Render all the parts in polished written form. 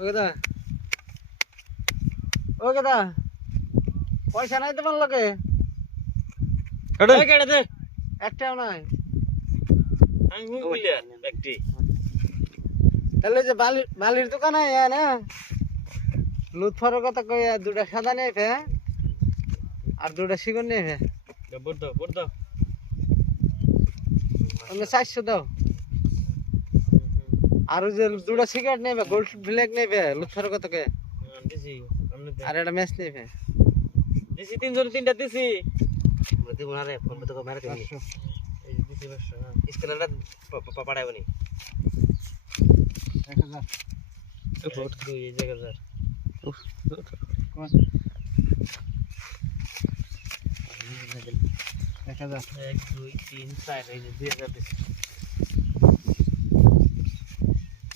ওকে দা ওকে দা পয়সা নাই তোমার লগে কেটে দে একটাও নাই আমি বুঝলিয়ার ব্যক্তি তাহলে যে বালির দোকানে না লুৎফারের কথা কই দুটা সাদা নেই ফে আর দুটা শিকন নেই ফে বড় দাও তুমি 400 দাও আর ওই যে দুটা সিগারেট নেবে গোল্ড ফ্ল্যাগ নেবে লুৎফারের কথা কই দিছি আর একটা ম্যাচ নেবে দিছি তিনজন তিনটা দিছি মতে বনারে ফোন তো মেরে দিনি এই দিছি বস স্ক্যানারটা পাড়াইবনি 1000 ভোট দুই এই জায়গা স্যার কোন 1000 1 2 3 4 এই যে 2000 দিছি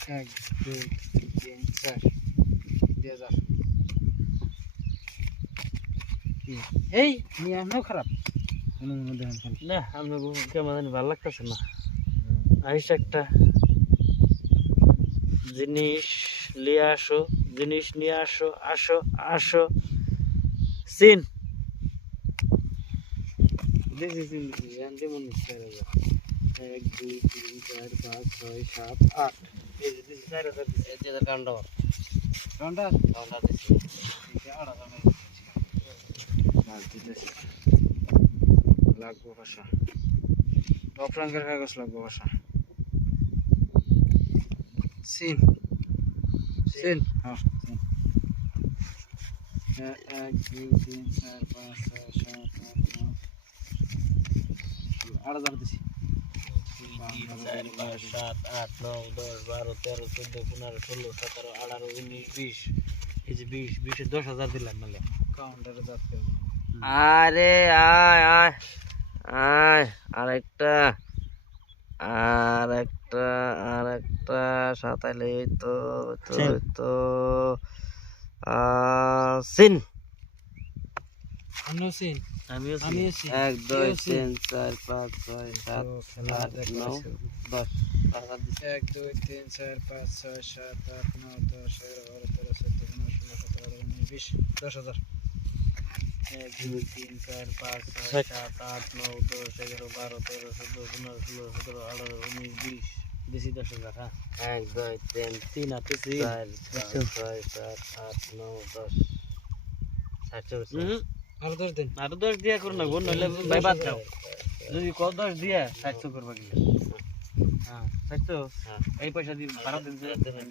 1 2 3 4 2000 এই নিয়া নাও খারাপ না আমরা কেমন জানি ভালো লাগতেছে না আইস একটা জিনিস নিয়ে আসো জিনিস নিয়ে আসো আসো আসো সিন দিছি জানতে মনে হচ্ছে 1 2 3 4 5 6 7 8 এই যে দিছি 4000 দিছি 1000 কাউন্ট রাউন্ডা দিছি এটা আড়া দামে মাল দিতেছি লাগবো ভাষা অফরাঙ্গের কাগজ লাগবো ভাষা সিন সিন হ্যাঁ সিন 1 2 3 4 5 6 7 8 9 আড়া দাম দিছি 4 5 7 8 9 10 12 13 14 15 16 17 18 19 20 এই যে 20 20 এ 10000 দিলাম মানে কাউন্টারে যাচ্ছে আরে আয় আয় আয় আরেকটা সাতাইলে তো তো সিন আমিও সিন আমিও আমিও সিন 1 2 3 4 5 6 7 8 9 10 1 2 3 4 5 6 7 8 9 10 11 12 13 14 15 16 17 18 19 20 10000 1 2 3 4 5 6 7 8 9 10 11 12 13 14 15 16 17 18 19 20 দিছি 10000 হ্যাঁ 1 2 3 3 আতেছি 4 5 6 7 8 9 10 60 আর 10 দিন আরো 10 দিয়া করো না গো নইলে ভাই বাদ দাও যদি কত 10 দিয়া 700 করবা কি হ্যাঁ 700 এই পয়সা দি 12 দিন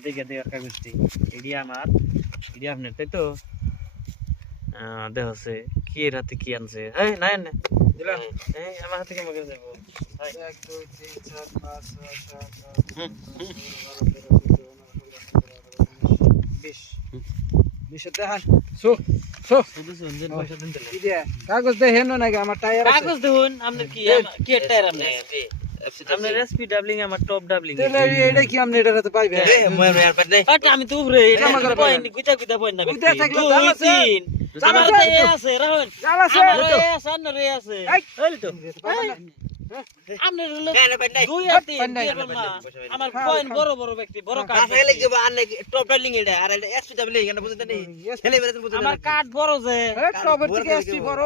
দেখে দে আর কাগজটি এডি আমার এডি আপনার তাই তো দেখছে কি এর হাতে কি আনছে এই না না দিলাম এই আমার হাতে কেমন করে দেব 1 2 3 4 5 6 7 8 20 দেখান সো সো শুধু সুন্দর পয়সা দিন দিলে কি দিয়া কাগজ দেখেন না নাকি আমার টায়ার আছে কাগজ দেখুন আপনার কি কি টায়ার আপনার আপনার এসপি ডাবলিং আমার টপ ডাবলিং তাহলে এটা কি আপনি এটা তো পাইবে আটা আমি তো উপরে এটা আমার পয়েন্ট গুইতা গুইতা পয়েন্ট না গুইতা থাকলে জাল আছে আমার তো এ আছে রাহুল জাল আছে আমার এ আছে না রে আছে হইল তো আপনার হলো দুই আর তিন আমার পয়েন্ট বড় বড় ব্যক্তি বড় কাট কাছে লাগবে আর টপ ডালিং এটা আর এসপি ডাবলিং এটা বুঝতে নেই ছেলে বেরে বুঝতে আমার কাট বড় যে টপের থেকে আসছি বড়